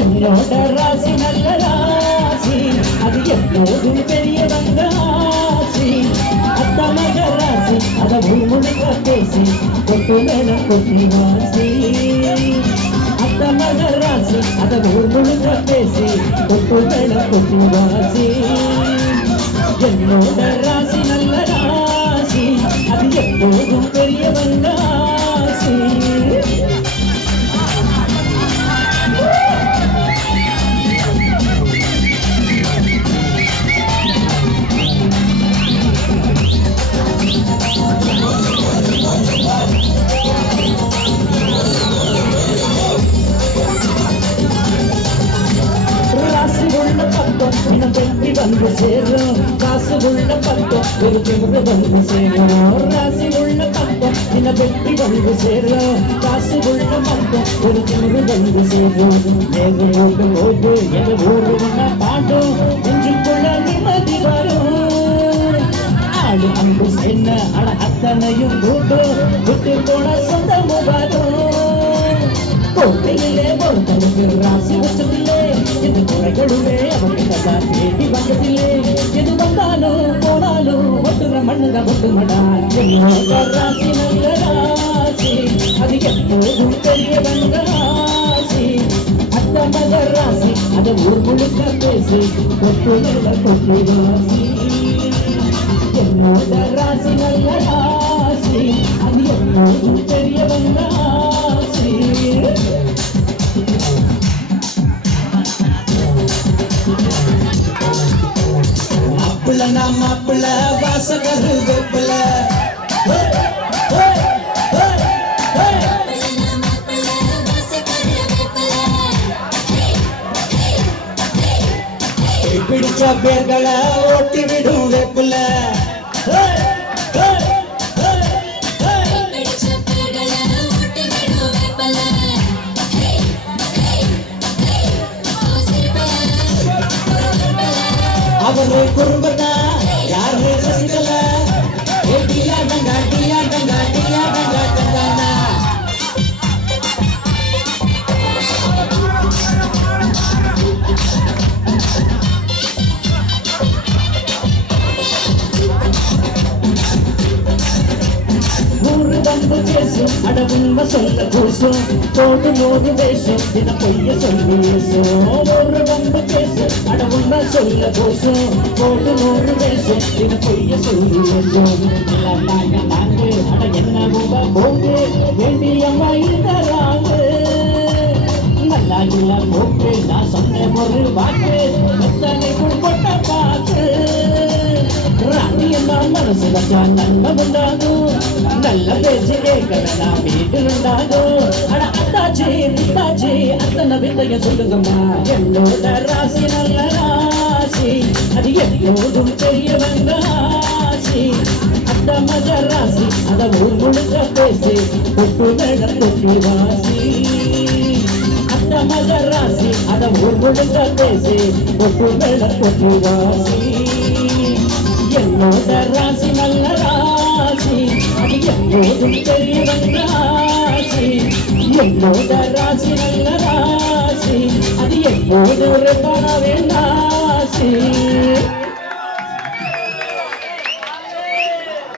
என்னோட ராசி நல்ல ராசி, அது எப்போதும் பெரிய வந்த ஆசி. அத்தமக ராசி, அத முழுக்க பேசி கொட்டு மேல கொட்டி வாசி. அத்தமக ராசி, அத முழுக்க பேசி கொட்டு மேல கொட்டி வாசி. என்னோட ராசி நல்ல ராசி, அது எப்போதும் பெரிய வந்த ஆசி. வெற்றி வந்து சேரும் காசு உள்ள பக்கம் ஒரு திமிரு வந்து சேரும். ராசி உள்ள பக்கம் தின வெற்றி வந்து சேரும் காசு உள்ள பக்கம் ஒரு திமிரு வந்து சேரும். வேறு ஓடும் போது என ஊருவன பாடும் நெஞ்சுக்குள்ள நிம்மதி வரும். ஆடு அன்பு என்ன அட அத்தனையும் கூட்டும் விட்டு போன சொந்தமும் வரும். கோட்டையிலே ஒருத்தனுக்கு ராசி வச்சதில்லை, எது குறைகளுமே அவங்கிட்ட தேடி வந்ததில்லை. எது வந்தாலும் போனாலும் ஒட்டுற மண்ணுங்க ஒட்டுமடா. என்னோட ராசி நல்ல ராசி, அது எப்போதும் பெரிய வந்த ராசி. அத்த மக ராசி, அதை ஊர் முழுக்க பேசி கொட்டு மேல கொட்டு ராசி. என்னோட ராசி நல்ல ராசி, அது எப்போதும் பெரிய வந்த ராசி. மாப்பிள்ள வாசகரு வெப்பல பிடிச்ச பேர்களை ஓட்டி விடும் வெப்பல. அவரு குறும்பதா யாரு ரசிக்கல. டியா டங்கா டியா டங்கா டியா டங்கா டங்கானா. ஊரு வந்து பேசும் அட உண்மை சொல்ல கூசும் தோடு நோடு வேஷம் தின பொய்ய சொல்லி ஏசும். ஊரு வந்து பேசும் அட உண்மை சொல்ல கூசும் தோடு நோடு வேஷம் தின பொய்ய சொல்லி ஏசும். நாங்க அட என்ன போங்க வேண்டியம்மா இருக்கிறாங்க. நல்லா இல்ல போக்கு நான் சொன்ன ஒரு வாக்கு எத்தனை குடும்பட்ட பாக்கு. ராணி என்ன மனசு வச்சா நன்மை உண்டாகும், நல்ல பேச்சு கேட்கறா வீட்டு உண்டாகும். அட அத்தாச்சி முத்தாச்சி அத்தனை வித்தைய சொல்லுங்கம்மா. என்னோட ராசி நல்ல ராசி, அது எப்போதும் பெரிய வந்த ராசி. அத்த மக ராசி, அத ஊர் முழுக்க பேசி கொட்டு மேல கொட்டி வாசி. அத்த மக ராசி, அத ஊர் முழுக்க பேசி கொட்டு மேல கொட்டி வாசி. என்னோட ராசி நல்ல ராசி, அது எப்போதும் பெரிய வந்த ராசி. என்னோட ராசி நல்ல ராசி, அது எப்போது ஒரு பண வேண்டாசி.